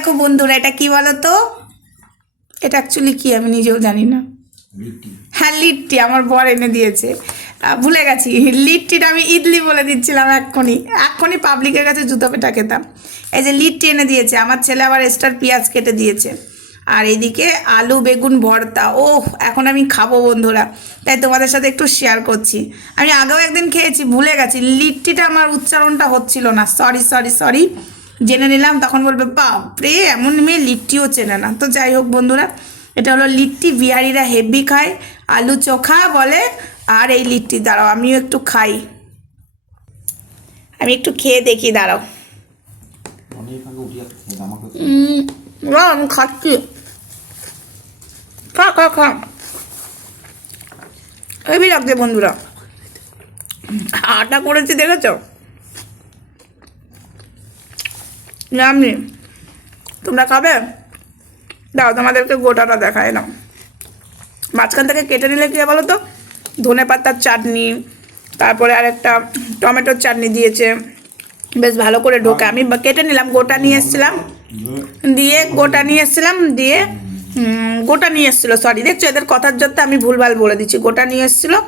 দেখো বন্ধুরা, এটা কি বলো তো? এটা অ্যাকচুয়ালি কি আমি নিজেও জানি না। হ্যাঁ, লিট্টি আমার বর এনে দিয়েছে। ভুলে গেছি, লিট্টিটা আমি ইডলি বলে দিচ্ছিলাম এক্ষুনি পাবলিকের কাছে জুতো পেটা খেতাম। এই যে লিট্টি এনে দিয়েছে আমার ছেলে, আবার এক্সট্রা পেঁয়াজ কেটে দিয়েছে, আর এদিকে আলু বেগুন ভর্তা। ওহ, এখন আমি খাবো বন্ধুরা, তাই তোমাদের সাথে একটু শেয়ার করছি। আমি আগেও একদিন খেয়েছি, ভুলে গেছি, লিট্টিটা আমার উচ্চারণটা হচ্ছিল না, সরি সরি সরি। জেনে নিলাম, তখন বলবে বাপরে এমন মেয়ে লিট্টিও চেনে না। তো যাই হোক বন্ধুরা, এটা হলো লিট্টি, বিহারিরা হেভি খায়, আলু চোখা বলে। আর এই লিট্টি, দাঁড়াও আমিও একটু খাই, আমি একটু খেয়ে দেখি, দাঁড়াও। আমি খাচ্ছি, খা খা খা, হেভি লাগছে বন্ধুরা। আটা করেছি দেখেছ, আমি, তোমরা খাবে? দাও তোমাদেরকে গোটাটা দেখায় না, মাঝখান থেকে কেটে নিলে কি বলো তো, ধনে পাতার চাটনি, তারপরে আরেকটা টমেটোর চাটনি দিয়েছে, বেশ ভালো করে ঢোকে। আমি কেটে নিলাম, গোটা নিয়ে এসেছিলাম, দিয়ে গোটা নিয়ে এসেছিলো, সরি, দেখছো এদের কথার জন্য আমি ভুলভাল বলে দিচ্ছি। গোটা নিয়ে এসেছিলো,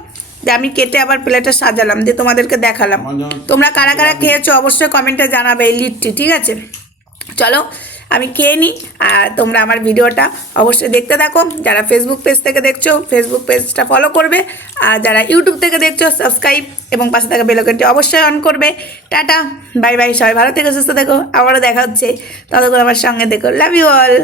যে আমি কেটে আবার প্লেটে সাজালাম, দিয়ে তোমাদেরকে দেখালাম। তোমরা কারা কারা খেয়েছো অবশ্যই কমেন্টে জানাবে এই লিট্টি, ঠিক আছে? চলো আমি খেয়ে নিই, আর তোমরা আমার ভিডিওটা অবশ্যই দেখতে থাকো। যারা ফেসবুক পেজ থেকে দেখছো, ফেসবুক পেজটা ফলো করবে, আর যারা ইউটিউব থেকে দেখছো সাবস্ক্রাইব এবং পাশে থাকা বেল আইকনটি অবশ্যই অন করবে। টাটা, বাই বাই, সবাই ভালো থেকো, সুস্থ থেকো, আবারও দেখা হচ্ছে, ততক্ষণ আমার সঙ্গে দেখো, লাভ ইউ অল।